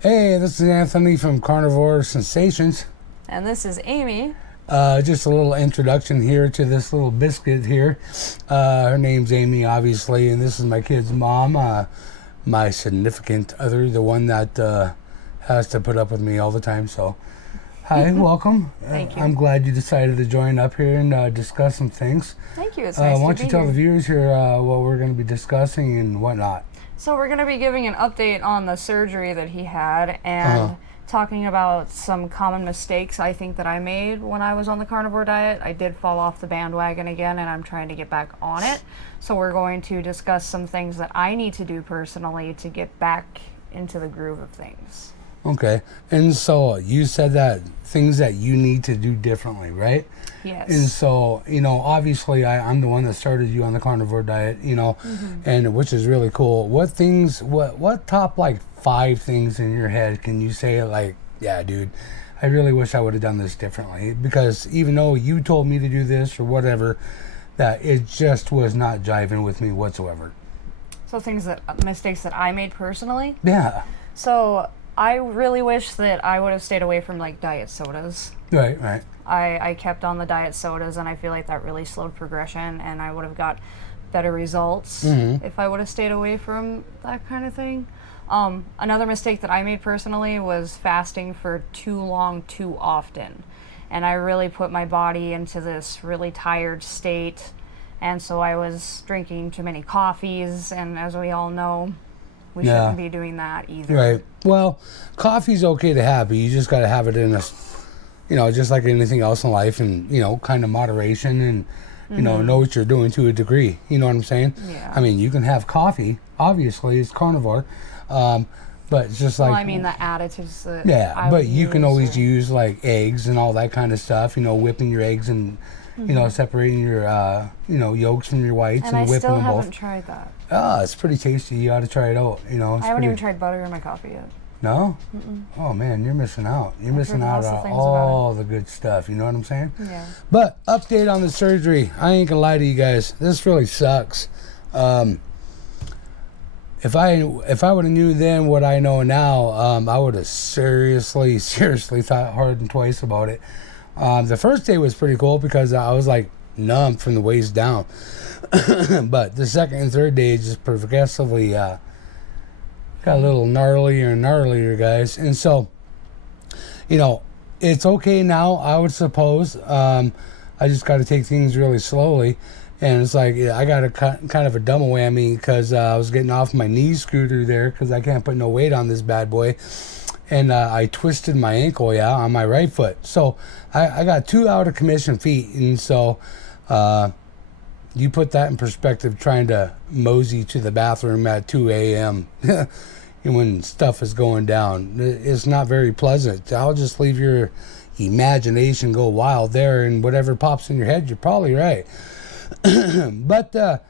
Hey, this is Anthony from Carnivore Sensations. And this is Amy. Just a little introduction here to this little biscuit here. Her name's Amy, obviously, and this is my kid's mom, my significant other, the one that has to put up with me all the time. So, hi, welcome. Thank you. I'm glad you decided to join up here and discuss some things. Thank you. It's nice to be Why don't you tell here. the viewers here what we're going to be discussing and whatnot? So we're going to be giving an update on the surgery that he had and talking about some common mistakes I think that I made when I was on the carnivore diet. I did fall off the bandwagon again, and I'm trying to get back on it. So we're going to discuss some things that I need to do personally to get back into the groove of things. Okay, and so you said that things that you need to do differently, right? Yes. And so, obviously I'm the one that started you on the carnivore diet, and which is really cool. What things, what top like 5 things in your head can you say like, yeah, dude, I really wish I would have done this differently? Because even though you told me to do this or whatever, that it just was not jiving with me whatsoever. So mistakes that I made personally. Yeah. So I really wish that I would have stayed away from like diet sodas. Right. I kept on the diet sodas, and I feel like that really slowed progression, and I would have got better results if I would have stayed away from that kind of thing. Another mistake that I made personally was fasting for too long, too often. And I really put my body into this really tired state, and so I was drinking too many coffees, and as we all know, we shouldn't be doing that either. Right. Well, coffee's okay to have, but you just got to have it in a, just like anything else in life, and, kind of moderation and, know what you're doing to a degree. You know what I'm saying? Yeah. I mean, you can have coffee. Obviously, it's carnivore. But it's just like... Well, I mean, the additives that Yeah, but you can always use, like, eggs and all that kind of stuff. Whipping your eggs and, separating your, yolks from your whites and whipping them both. And I still haven't tried that. It's pretty tasty. You ought to try it out. I haven't even tried butter in my coffee yet. No? Oh, man, you're missing out. You're missing out on all the good stuff. You know what I'm saying? Yeah. But, update on the surgery. I ain't gonna lie to you guys. This really sucks. If I would have knew then what I know now, I would have seriously thought hard and twice about it. The first day was pretty cool because I was, like, numb from the waist down. But the second and third day just progressively... got a little gnarlier and gnarlier, guys. And so, it's okay now, I would suppose. I just got to take things really slowly. And it's like, I got a kind of a double whammy because I was getting off my knee scooter there because I can't put no weight on this bad boy. And I twisted my ankle, on my right foot. So I got 2 out of commission feet. And so you put that in perspective, trying to mosey to the bathroom at 2 a.m. when stuff is going down. It's not very pleasant. I'll just leave your imagination go wild there, and whatever pops in your head, you're probably right. But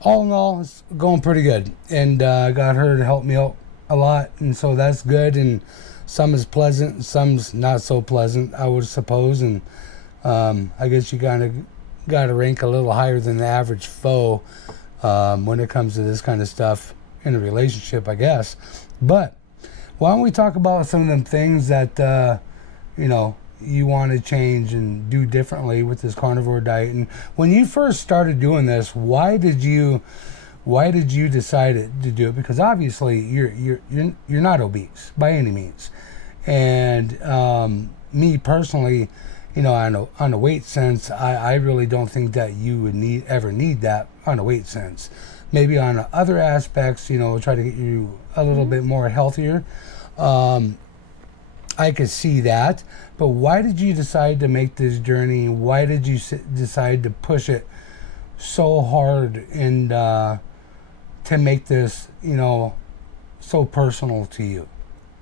all in all, it's going pretty good. And I got her to help me out a lot, and so that's good. And some is pleasant, some's not so pleasant, I would suppose. And I guess you kind of got to rank a little higher than the average foe when it comes to this kind of stuff in a relationship, I guess. But why don't we talk about some of them things that you want to change and do differently with this carnivore diet? And when you first started doing this, why did you decide to do it? Because obviously you're not obese by any means, and me personally, on a weight sense, I really don't think that you would ever need that on a weight sense. Maybe on other aspects, try to get you a little bit more healthier. I could see that. But why did you decide to make this journey? Why did you decide to push it so hard and to make this, so personal to you?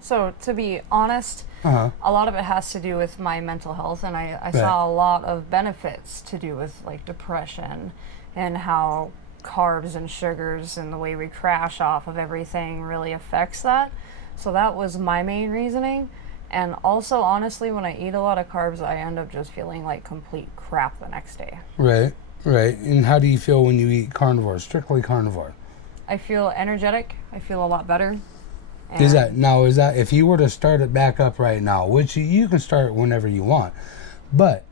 So, to be honest, a lot of it has to do with my mental health, and I saw a lot of benefits to do with like depression and how carbs and sugars and the way we crash off of everything really affects that. So that was my main reasoning. And also, honestly, when I eat a lot of carbs, I end up just feeling like complete crap the next day. Right. And how do you feel when you eat carnivore, strictly carnivore? I feel energetic. I feel a lot better. Is that if you were to start it back up right now, which you can start whenever you want, but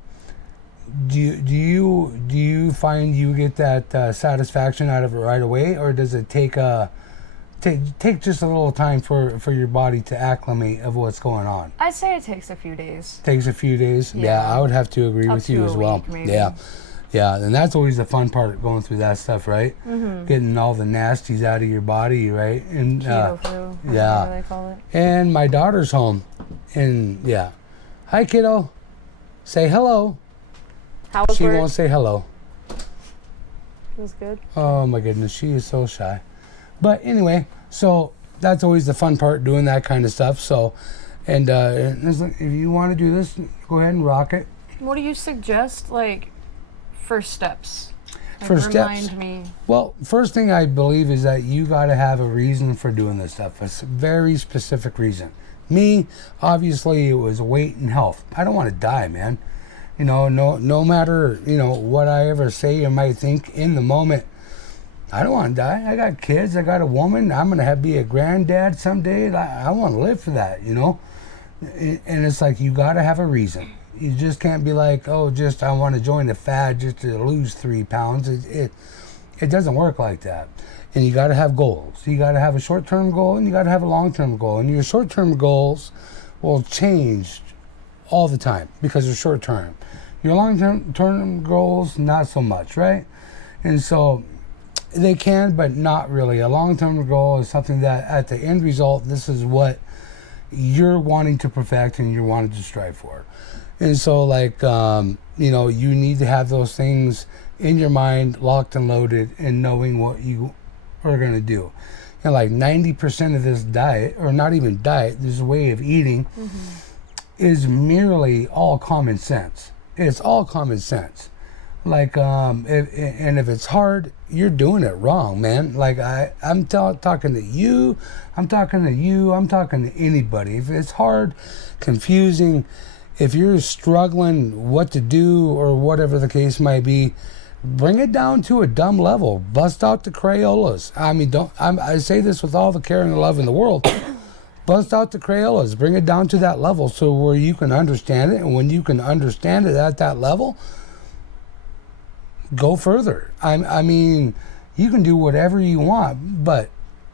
do you find you get that satisfaction out of it right away, or does it take just a little time for your body to acclimate of what's going on? I'd say it takes a few days. Takes a few days. Yeah, I would have to agree with you as well. Maybe. Yeah, and that's always the fun part, going through that stuff, right? Mm-hmm. Getting all the nasties out of your body, right? And keto flu, yeah, they call it. And my daughter's home, and yeah, hi kiddo, say hello. How was She work? won't say hello. It was good. Oh my goodness, she is so shy. But anyway, so that's always the fun part, doing that kind of stuff. So, and it's like, if you want to do this, go ahead and rock it. What do you suggest, like, first steps? Like, First remind steps. me. Well, first thing I believe is that you got to have a reason for doing this stuff. A very specific reason. Me, obviously, it was weight and health. I don't want to die, man. You know, no matter, what I ever say or might think in the moment, I don't want to die. I got kids. I got a woman. I'm going to be a granddad someday. I want to live for that, And it's like, you got to have a reason. You just can't be like, I want to join the fad just to lose 3 pounds. It doesn't work like that. And you got to have goals. You got to have a short-term goal, and you got to have a long-term goal. And your short-term goals will change all the time because they're short-term. Your long-term goals, not so much, right? And so they can, but not really. A long-term goal is something that at the end result, this is what you're wanting to perfect and you're wanting to strive for. And so, like, you need to have those things in your mind, locked and loaded, and knowing what you are going to do. And like 90% of this diet, or not even diet, this way of eating, is merely all common sense. It's all common sense. Like, if it's hard, you're doing it wrong, man. Like, I'm talking to you, I'm talking to anybody. If it's hard, confusing, if you're struggling what to do or whatever the case might be, bring it down to a dumb level. Bust out the Crayolas. I mean, I say this with all the care and the love in the world. Bust out the Crayolas. Bring it down to that level so where you can understand it. And when you can understand it at that level, go further. I mean, you can do whatever you want, but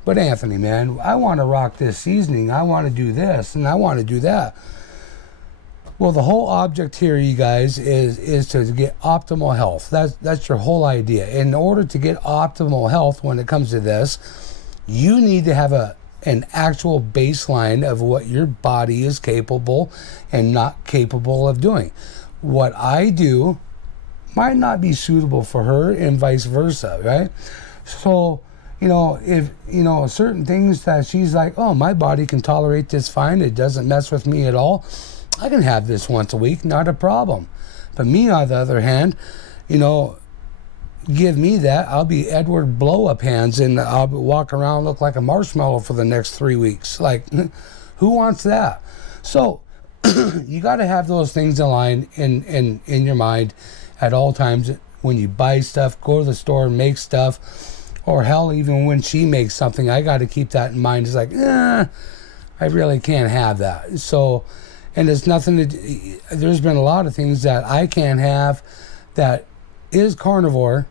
Anthony, man, I want to rock this seasoning. I want to do this, and I want to do that. Well, the whole object here, you guys, is to get optimal health. That's your whole idea. In order to get optimal health when it comes to this, you need to have an actual baseline of what your body is capable and not capable of doing. What I do might not be suitable for her and vice versa, right? So, if, certain things that she's like, oh, my body can tolerate this fine, it doesn't mess with me at all, I can have this once a week, not a problem. But me, on the other hand, give me that, I'll be Edward Blow-Up Hands, and I'll walk around look like a marshmallow for the next 3 weeks. Like, who wants that? So, you got to have those things aligned in your mind at all times. When you buy stuff, go to the store, make stuff, or hell, even when she makes something, I got to keep that in mind. It's like, I really can't have that. So, and it's nothing there's been a lot of things that I can't have that is carnivore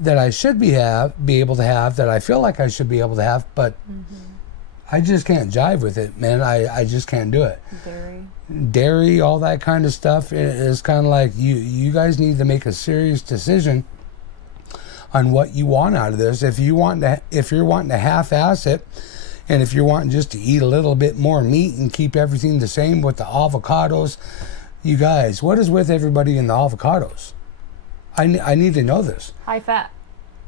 that I should be able to have, that I feel like I should be able to have, but I just can't jive with it, man. I just can't do it. Dairy, all that kind of stuff is kind of like you guys need to make a serious decision on what you want out of this. If you're wanting to half-ass it, and if you're wanting just to eat a little bit more meat and keep everything the same with the avocados, you guys, what is with everybody in the avocados? I need to know this. High fat.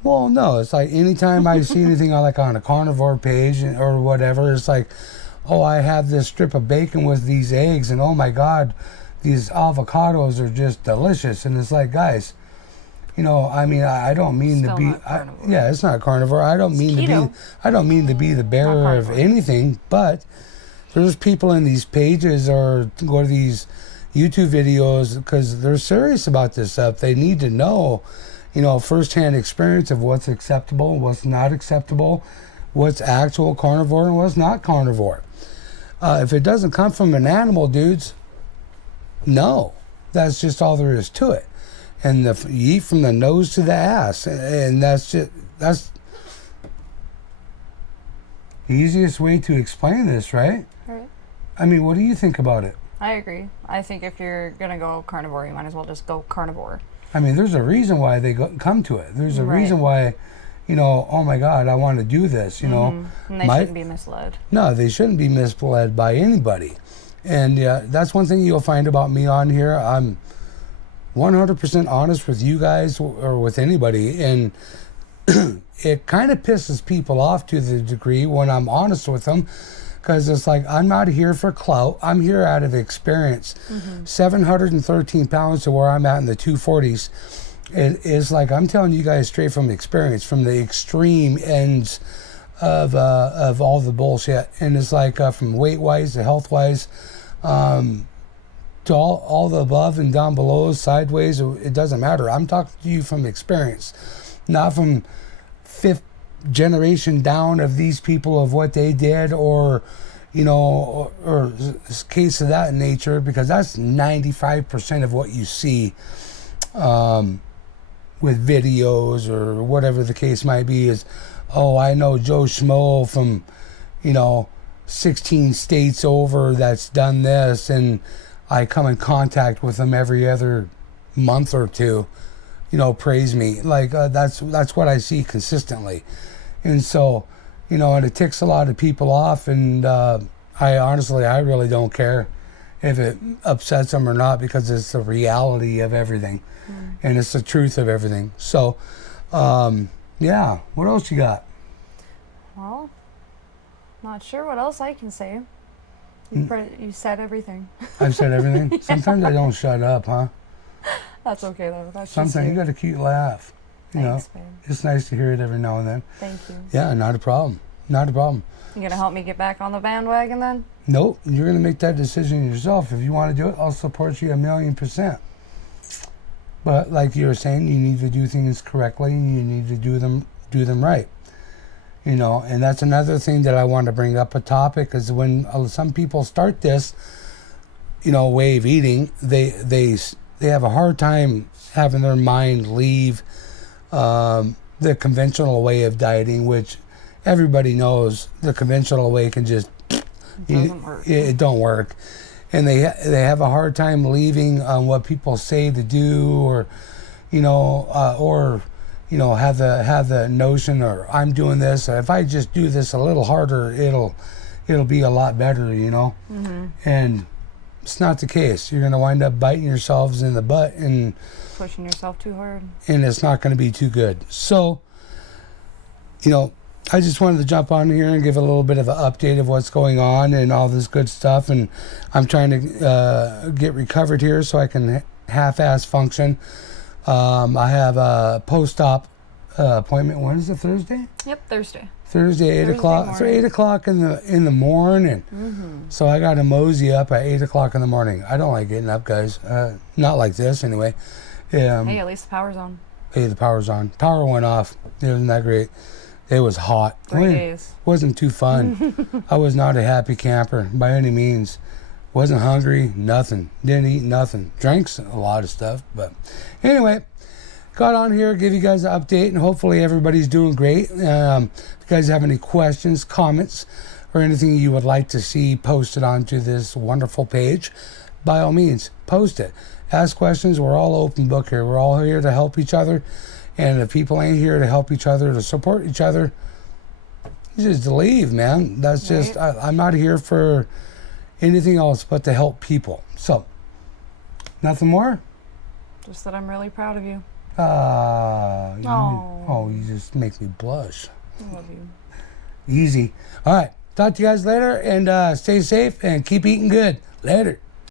Well, no, it's like anytime I see anything on a carnivore page or whatever, it's like, oh, I have this strip of bacon with these eggs, and oh my God, these avocados are just delicious. And it's like, guys, I don't mean to be. It's not carnivore. I don't mean to be the bearer of anything. But there's people in these pages or go to these YouTube videos because they're serious about this stuff. They need to know, firsthand experience of what's acceptable, what's not acceptable, what's actual carnivore and what's not carnivore. If it doesn't come from an animal, dudes, no. That's just all there is to it. And you eat from the nose to the ass. And that's the easiest way to explain this, right? Right. I mean, what do you think about it? I agree. I think if you're going to go carnivore, you might as well just go carnivore. I mean, there's a reason why they come to it. There's a reason why, oh my God, I want to do this, know. And they shouldn't be misled. No, they shouldn't be misled by anybody. And that's one thing you'll find about me on here. I'm 100% honest with you guys or with anybody. And it kind of pisses people off to the degree when I'm honest with them. Because it's like, I'm not here for clout. I'm here out of experience. 713 pounds to where I'm at in the 240s. It is like, I'm telling you guys straight from experience, from the extreme ends of all the bullshit. And it's like from weight-wise to health-wise, to all the above and down below, sideways, it doesn't matter. I'm talking to you from experience, not from fifth generation down of these people of what they did or case of that nature, because that's 95% of what you see with videos or whatever the case might be is, oh, I know Joe Schmo from 16 states over that's done this, and I come in contact with them every other month or two, praise me. Like that's what I see consistently. And so, and it ticks a lot of people off, and I really don't care if it upsets them or not, because it's the reality of everything, and it's the truth of everything. So, yeah, what else you got? Well, not sure what else I can say. You said everything. I've said everything? Sometimes I don't shut up, huh? That's okay, though. That's sometimes you got a cute laugh. Thanks, babe. It's nice to hear it every now and then. Thank you. Yeah, not a problem. Not a problem. You gonna help me get back on the bandwagon then? Nope. You're gonna make that decision yourself. If you want to do it, I'll support you 1,000,000%. But like you were saying, you need to do things correctly, and you need to do them right. And that's another thing that I want to bring up a topic is when some people start this, way of eating, they have a hard time having their mind leave the conventional way of dieting, which everybody knows the conventional way can just it don't work, and they have a hard time leaving on what people say to do, or have the notion, or I'm doing this, if I just do this a little harder, it'll be a lot better, and it's not the case. You're going to wind up biting yourselves in the butt and pushing yourself too hard, and it's not going to be too good. So, I just wanted to jump on here and give a little bit of an update of what's going on and all this good stuff. And I'm trying to get recovered here so I can half-ass function. I have a post-op appointment. When is it? Thursday? Yep, Thursday. Thursday, 8 o'clock. For 8 o'clock in the morning. So I got to mosey up at 8 o'clock in the morning. I don't like getting up, guys. Not like this, anyway. Hey, at least the power's on. Hey, the power's on. Power went off. It wasn't that great. It was hot. 3 days. Wasn't too fun. I was not a happy camper by any means. Wasn't hungry. Nothing. Didn't eat nothing. Drank a lot of stuff. But anyway, got on here, give you guys an update, and hopefully everybody's doing great. If you guys have any questions, comments, or anything you would like to see posted onto this wonderful page, by all means, post it. Ask questions. We're all open book here. We're all here to help each other. And if people ain't here to help each other, to support each other, just leave, man. That's just, I'm not here for anything else but to help people. So, nothing more? Just that I'm really proud of you. You just make me blush. I love you. Easy. All right. Talk to you guys later, and stay safe and keep eating good. Later.